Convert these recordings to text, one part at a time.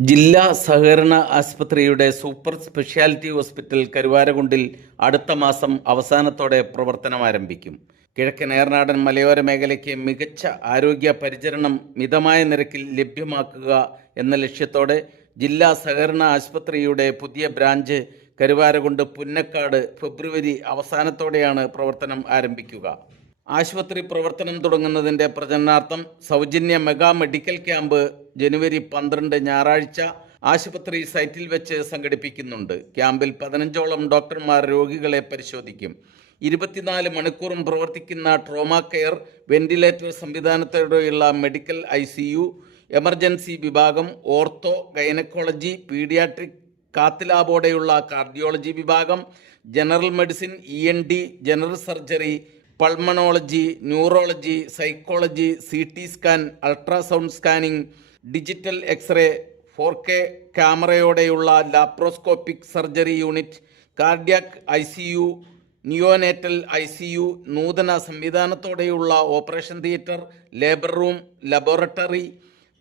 ജില്ലാ സഹകരണ ആശുപത്രിയുടെ സൂപ്പർ സ്പെഷ്യാലിറ്റി ഹോസ്പിറ്റൽ കരുവാരകുണ്ടിൽ അടുത്ത മാസം അവസാനത്തോടെ പ്രവർത്തനം ആരംഭിക്കും. കിഴക്കൻ ഏറനാടൻ മലയോര മേഖലയ്ക്ക് മികച്ച ആരോഗ്യ പരിചരണം മിതമായ നിരക്കിൽ ലഭ്യമാക്കുക എന്ന ലക്ഷ്യത്തോടെ ജില്ലാ സഹകരണ ആശുപത്രിയുടെ പുതിയ ബ്രാഞ്ച് കരുവാരകുണ്ട് പുന്നക്കാട് ഫെബ്രുവരി അവസാനത്തോടെയാണ് പ്രവർത്തനം ആരംഭിക്കുക. ആശുപത്രി പ്രവർത്തനം തുടങ്ങുന്നതിൻ്റെ പ്രചരണാർത്ഥം സൗജന്യ മെഗാ മെഡിക്കൽ ക്യാമ്പ് ജനുവരി 12 ഞായറാഴ്ച ആശുപത്രി സൈറ്റിൽ വെച്ച് സംഘടിപ്പിക്കുന്നുണ്ട്. ക്യാമ്പിൽ 15ഓളം ഡോക്ടർമാർ രോഗികളെ പരിശോധിക്കും. 24 മണിക്കൂറും പ്രവർത്തിക്കുന്ന ട്രോമാ കെയർ, വെന്റിലേറ്റർ സംവിധാനത്തോടെയുള്ള മെഡിക്കൽ ICU, എമർജൻസി വിഭാഗം, ortho, gynaecology, paediatric, cath cardiology വിഭാഗം, general medicine, ENT, general surgery, pulmonology, neurology, psychology, CT scan, ultrasound scanning, digital x-ray, 4K ക്യാമറയോടെയുള്ള laparoscopic surgery unit, cardiac ICU, neonatal ICU, നൂതന സംവിധാനത്തോടെയുള്ള operation theatre, labour room, laboratory,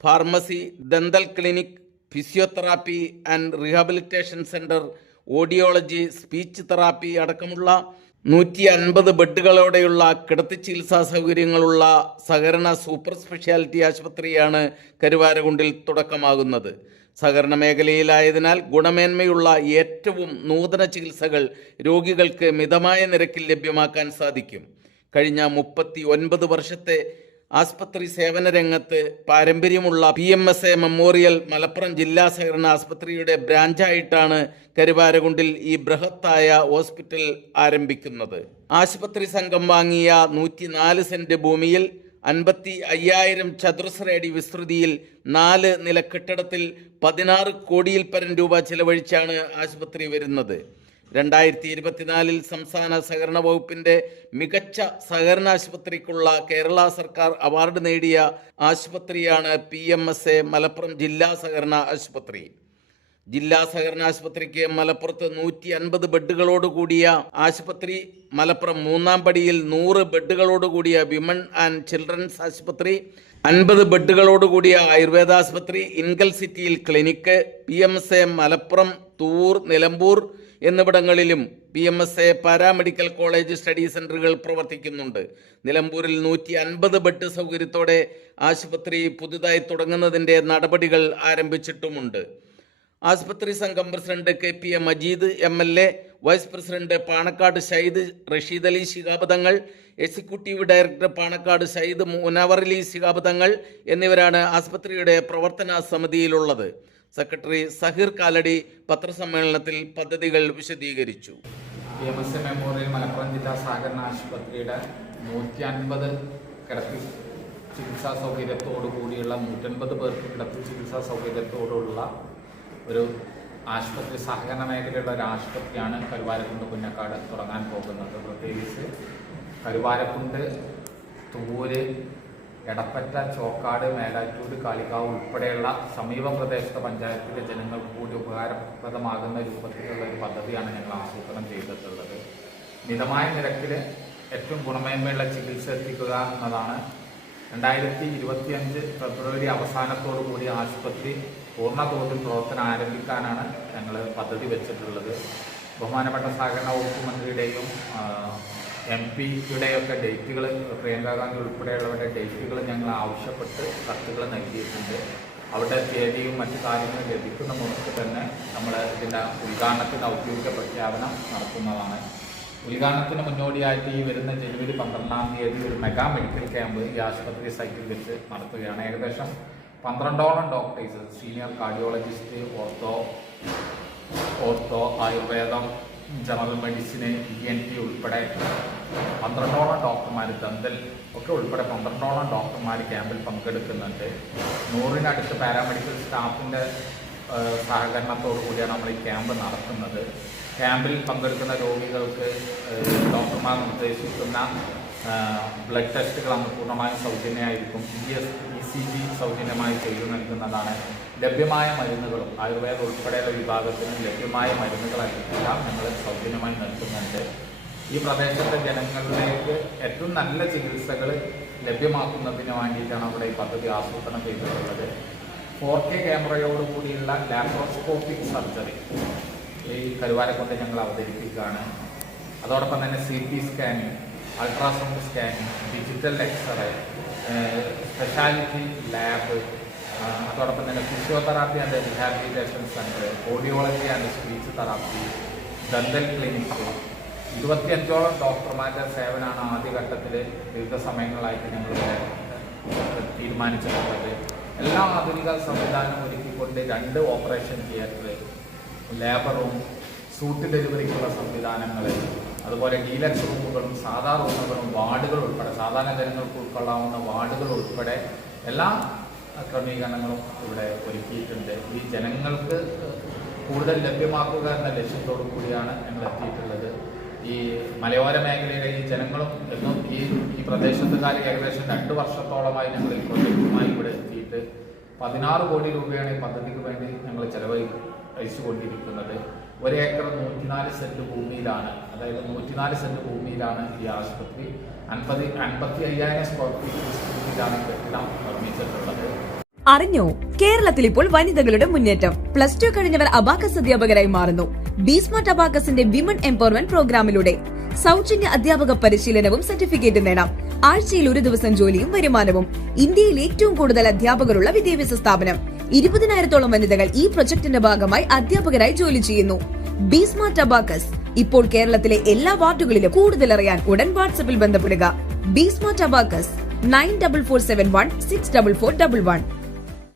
pharmacy, dental clinic, physiotherapy and rehabilitation centre, audiology, speech therapy അടക്കമുള്ള 150 ബെഡുകളോടെയുള്ള കിടത്തി ചികിത്സാ സൗകര്യങ്ങളുള്ള സഹകരണ super speciality ആശുപത്രിയാണ് കരുവാരകുണ്ടിൽ തുടക്കമാകുന്നത്. സഹകരണ മേഖലയിലായതിനാൽ ഗുണമേന്മയുള്ള ഏറ്റവും നൂതന ചികിത്സകൾ രോഗികൾക്ക് മിതമായ നിരക്കിൽ ലഭ്യമാക്കാൻ സാധിക്കും. കഴിഞ്ഞ 39 വർഷത്തെ ആസ്പത്രി സേവന രംഗത്ത് പാരമ്പര്യമുള്ള PMSA മെമ്മോറിയൽ മലപ്പുറം ജില്ലാ സഹകരണ ആസ്പത്രിയുടെ ബ്രാഞ്ചായിട്ടാണ് കരുവാരകുണ്ടിൽ ഈ ബൃഹത്തായ ഹോസ്പിറ്റൽ ആരംഭിക്കുന്നത്. ആശുപത്രി സംഘം വാങ്ങിയ 104 സെന്റ് ഭൂമിയിൽ 55,000 ചതുരശ്ര അടി വിസ്തൃതിയിൽ 4 നില കെട്ടിടത്തിൽ 16 കോടിയിൽ പരം രൂപ ചെലവഴിച്ചാണ് ആശുപത്രി വരുന്നത്. 2024 സംസ്ഥാന സഹകരണ വകുപ്പിൻ്റെ മികച്ച സഹകരണ ആശുപത്രിക്കുള്ള കേരള സർക്കാർ അവാർഡ് നേടിയ ആശുപത്രിയാണ് PMSA മലപ്പുറം ജില്ലാ സഹകരണ ആശുപത്രി. ജില്ലാ സഹകരണ ആശുപത്രിക്ക് മലപ്പുറത്ത് 150 ബെഡുകളോടുകൂടിയ ആശുപത്രി, മലപ്പുറം 3-ാം പടിയിൽ 100 ബെഡുകളോടുകൂടിയ വിമൺ ആൻഡ് ചിൽഡ്രൻസ് ആശുപത്രി, 50 ബെഡുകളോടുകൂടിയ ആയുർവേദ ആശുപത്രി, ഇൻകൽ സിറ്റിയിൽ ക്ലിനിക്ക്, PMSA മലപ്പുറം, തൂർ, നിലമ്പൂർ എന്നിവിടങ്ങളിലും PMSA പാരാമെഡിക്കൽ കോളേജ് സ്റ്റഡി സെൻ്ററുകൾ പ്രവർത്തിക്കുന്നുണ്ട്. നിലമ്പൂരിൽ 150 ബെഡ് സൗകര്യത്തോടെ ആശുപത്രി പുതുതായി തുടങ്ങുന്നതിൻ്റെ നടപടികൾ ആരംഭിച്ചിട്ടുമുണ്ട്. ആശുപത്രി സംഘം president KPA Majeed MLA, vice president Panakkad Shaheed Rasheed Ali Shihab Thangal, executive director Panakkad Shaheed Munavar Ali Shihab Thangal എന്നിവരാണ് ആശുപത്രിയുടെ പ്രവർത്തന സമിതിയിലുള്ളത്. സെക്രട്ടറി സഹീർ കാലടി പത്രസമ്മേളനത്തിൽ പദ്ധതികൾ വിശദീകരിച്ചു. PMSA മെമ്മോറിയൽ മലപ്പുറം ജില്ലാ സഹകരണ ആശുപത്രിയുടെ 150 കിടത്തി ചികിത്സാ സൗകര്യത്തോടു കൂടിയുള്ള 150 പേർക്ക് കിടത്തി ചികിത്സാ സൗകര്യത്തോടുള്ള ഒരു ആശുപത്രി, സഹകരണ മേഖലയുള്ള ഒരു ആശുപത്രിയാണ് കരുവാരക്കുണ്ട് പുന്നക്കാട് തുടങ്ങാൻ പോകുന്നത്. പ്രത്യേകിച്ച് കരുവാരക്കുണ്ട്, തൂര്, എടപ്പറ്റ, ചോക്കാട്, മേലാറ്റൂർ, കാളികാവ് ഉൾപ്പെടെയുള്ള സമീപ പ്രദേശത്തെ പഞ്ചായത്തിലെ ജനങ്ങൾക്ക് കൂടി ഉപകാരപ്രദമാകുന്ന രൂപത്തിലുള്ള ഒരു പദ്ധതിയാണ് ഞങ്ങൾ ആസൂത്രണം ചെയ്തിട്ടുള്ളത്. മിതമായ നിരക്കിൽ ഏറ്റവും ഗുണമേന്മയുള്ള ചികിത്സ എത്തിക്കുക എന്നതാണ്. 2025 ഫെബ്രുവരി അവസാനത്തോടു കൂടി ആശുപത്രി പൂർണ്ണതോതിൽ പ്രവർത്തനം ആരംഭിക്കാനാണ് ഞങ്ങൾ പദ്ധതി വെച്ചിട്ടുള്ളത്. ബഹുമാനപ്പെട്ട സഹകരണ വകുപ്പ് മന്ത്രിയുടെയും MP-യുടെയൊക്കെ ഡേറ്റുകൾ, പ്രിയങ്കാ ഗാന്ധി ഉൾപ്പെടെയുള്ളവരുടെ ഡേറ്റുകൾ ഞങ്ങൾ ആവശ്യപ്പെട്ട് കത്തുകൾ നൽകിയിട്ടുണ്ട്. അവരുടെ തീയതിയും മറ്റു കാര്യങ്ങളും ലഭിക്കുന്ന മുറയ്ക്ക് തന്നെ നമ്മൾ ഇതിൻ്റെ ഉദ്ഘാടനത്തിൻ്റെ ഔദ്യോഗിക പ്രഖ്യാപനം നടത്തുന്നതാണ്. ഉദ്ഘാടനത്തിന് മുന്നോടിയായിട്ട് ഈ വരുന്ന ജനുവരി 12-ാം തീയതി ഒരു മെഗാ മെഡിക്കൽ ക്യാമ്പ് ഈ ആശുപത്രി സൈറ്റിൽ വെച്ച് നടത്തുകയാണ്. ഏകദേശം 12ഓളം ഡോക്ടേഴ്സ്, സീനിയർ കാർഡിയോളജിസ്റ്റ്, ഓർത്തോ, ആയുർവേദം, ജനറൽ മെഡിസിന്, ENT ഉൾപ്പെടെ 12ഓളം ഡോക്ടർമാർ, ദന്തൽ ഒക്കെ ഉൾപ്പെടെ 12ഓളം ഡോക്ടർമാർ ക്യാമ്പിൽ പങ്കെടുക്കുന്നുണ്ട്. 100-നടുത്ത് പാരാമെഡിക്കൽ സ്റ്റാഫിൻ്റെ സഹകരണത്തോടു കൂടിയാണ് നമ്മൾ ഈ ക്യാമ്പ് നടത്തുന്നത്. ക്യാമ്പിൽ പങ്കെടുക്കുന്ന രോഗികൾക്ക് ഡോക്ടർമാർ നിർദ്ദേശിക്കുന്ന ബ്ലഡ് ടെസ്റ്റുകൾ അന്ന് പൂർണ്ണമായും സൗജന്യമായിരിക്കും. ECG സൗജന്യമായി ചെയ്തു നൽകുന്നതാണ്. ലഭ്യമായ മരുന്നുകളും ആയുർവേദം ഉൾപ്പെടെയുള്ള വിഭാഗത്തിന് ലഭ്യമായ മരുന്നുകളെല്ലാം ഞങ്ങൾ സൗജന്യമായി നൽകുന്നുണ്ട്. ഈ പ്രദേശത്തെ ജനങ്ങളിലേക്ക് ഏറ്റവും നല്ല ചികിത്സകൾ ലഭ്യമാക്കുന്നതിന് വേണ്ടിയിട്ടാണ് അവിടെ ഈ പദ്ധതി ആസൂത്രണം ചെയ്തിട്ടുള്ളത്. 4K ക്യാമറയോടുകൂടിയുള്ള ലാപ്രോസ്കോപ്പിക് സർജറി ഈ കരുവാരക്കുണ്ട് ഞങ്ങൾ അവതരിപ്പിക്കുകയാണ്. അതോടൊപ്പം തന്നെ CT scanning, ultrasound scanning, digital x-ray, speciality lab, അതോടൊപ്പം തന്നെ physiotherapy and rehabilitation centre, audiology and speech therapy, dental clinic, 25ഓളം ഡോക്ടർമാരുടെ സേവനമാണ് ആദ്യഘട്ടത്തിൽ വിവിധ സമയങ്ങളായിട്ട് ഞങ്ങൾ തീരുമാനിച്ചിട്ടുള്ളത്. എല്ലാ ആധുനിക സംവിധാനം ഒരുക്കിക്കൊണ്ട് 2 operation theatre, labour room, suite ഡെലിവറിക്കുള്ള സംവിധാനങ്ങൾ, അതുപോലെ ഡീലക്സ് റൂമുകളും സാധാ റൂമുകളും വാർഡുകൾ ഉൾപ്പെടെ സാധാരണ ജനങ്ങൾക്ക് ഉൾക്കൊള്ളാവുന്ന വാർഡുകൾ ഉൾപ്പെടെ എല്ലാ ക്രമീകരണങ്ങളും ഇവിടെ ഒരുക്കിയിട്ടുണ്ട്. ഈ ജനങ്ങൾക്ക് കൂടുതൽ ലഭ്യമാക്കുക എന്ന ലക്ഷ്യത്തോടു കൂടിയാണ് ഞങ്ങൾ എത്തിയിട്ടുള്ളത്. ഈ മലയോര മേഖലയിലെ ഈ ജനങ്ങളും എന്നും ഈ പ്രദേശത്തുകാർ ഏകദേശം 2 വർഷത്തോളമായി ഞങ്ങൾ ഈ പ്രൊജക്റ്റുമായി ഇവിടെ എത്തിയിട്ട് 16 കോടി രൂപയാണ് ഈ പദ്ധതിക്ക് വേണ്ടി ഞങ്ങൾ ചെലവഴിച്ചുകൊണ്ടിരിക്കുന്നത്. 1 ഏക്കർ 104 സെന്റ് ഭൂമിയിലാണ്, അതായത് 104 സെന്റ് ഭൂമിയിലാണ് ഈ ആശുപത്രി. 55,000 സ്ക്വയർ ഫീറ്റ് ഭൂമിയിലാണ് കെട്ടിടം നിർമ്മിച്ചിട്ടുള്ളത്. അറിഞ്ഞോ, കേരളത്തിൽ ഇപ്പോൾ വനിതകളുടെ മുന്നേറ്റം. +2 കഴിഞ്ഞവർ അബാക്കസ് അധ്യാപകരായി മാറുന്നു. ബിസ്മാർട്ട് അബാക്കസിന്റെ വിമൻ എംപവർമെന്റ് പ്രോഗ്രാമിലൂടെ സൗജന്യ അധ്യാപക പരിശീലനവും സർട്ടിഫിക്കറ്റ് നേടാം. ആഴ്ചയിൽ 1 ദിവസം ജോലിയും വരുമാനവും. ഇന്ത്യയിൽ ഏറ്റവും കൂടുതൽ അധ്യാപകരുള്ള വിദ്യാഭ്യാസ സ്ഥാപനം. 20,000-ഓളം വനിതകൾ ഈ പ്രൊജക്ടിന്റെ ഭാഗമായി അധ്യാപകരായി ജോലി ചെയ്യുന്നു. ബിസ്മാർട്ട് അബാക്കസ് ഇപ്പോൾ കേരളത്തിലെ എല്ലാ വാർഡുകളിലും. കൂടുതൽ അറിയാൻ ഉടൻ വാട്സ്ആപ്പിൽ ബന്ധപ്പെടുക. ബിസ്മാർട്ട് അബാക്കസ് 9447164411.